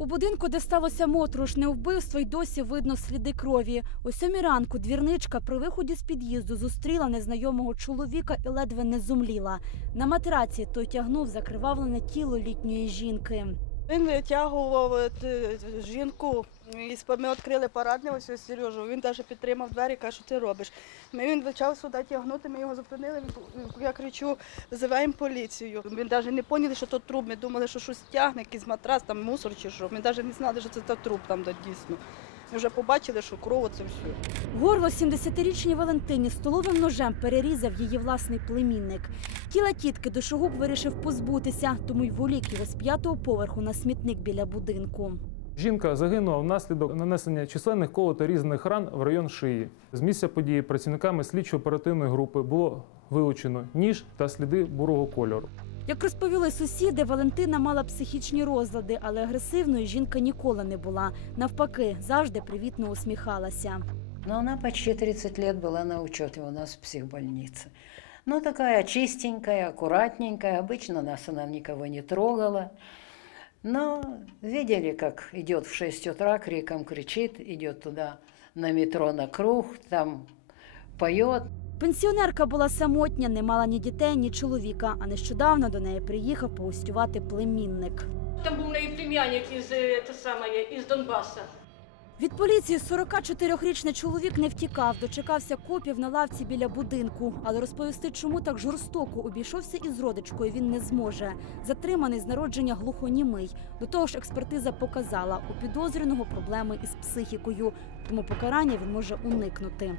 У будинку, де сталося моторошне вбивство, й досі видно сліди крові. О сьомій ранку двірничка при виході з під'їзду зустріла незнайомого чоловіка і ледве не зумліла. На матраці той тягнув закривавлене тіло літньої жінки. Він витягував е, жінку, і ми відкрили парадне, ось Сережу. Він навіть підтримав двері, каже, що ти робиш. Ми, він почав сюди тягнути, ми його зупинили. Я кричу, визиваємо поліцію. Він навіть не поняли, що то труп. Ми думали, що щось тягне, якийсь матрас, там мусор чи що. Ми навіть не знали, що це та труп там дійсно. Ми вже побачили, що кров це все. Горло 70-річній Валентині столовим ножем перерізав її власний племінник. Тіла тітки душогуб вирішив позбутися, тому й волік його з п'ятого поверху на смітник біля будинку. Жінка загинула внаслідок нанесення численних колото різаних ран в район шиї. З місця події працівниками слідчо-оперативної групи було вилучено ніж та сліди бурого кольору. Як розповіли сусіди, Валентина мала психічні розлади, але агресивною жінка ніколи не була. Навпаки, завжди привітно усміхалася. Но она почти 30 лет была на учете у нас в психбольнице. Ну, такая чистенькая, аккуратненькая. Обычно нас она никого не трогала. Но видели, как идет в 6 утра, криком кричит, идет туда на метро на круг, там поет. Пенсіонерка була самотня, не мала ні дітей, ні чоловіка. А нещодавно до неї приїхав погостювати племінник. Там був неї племянник із, е, те саме, із Донбаса. Від поліції 44-річний чоловік не втікав, дочекався копів на лавці біля будинку. Але розповісти, чому так жорстоко обійшовся із родичкою, він не зможе. Затриманий з народження глухонімий. До того ж, експертиза показала у підозрюваного проблеми із психікою, тому покарання він може уникнути.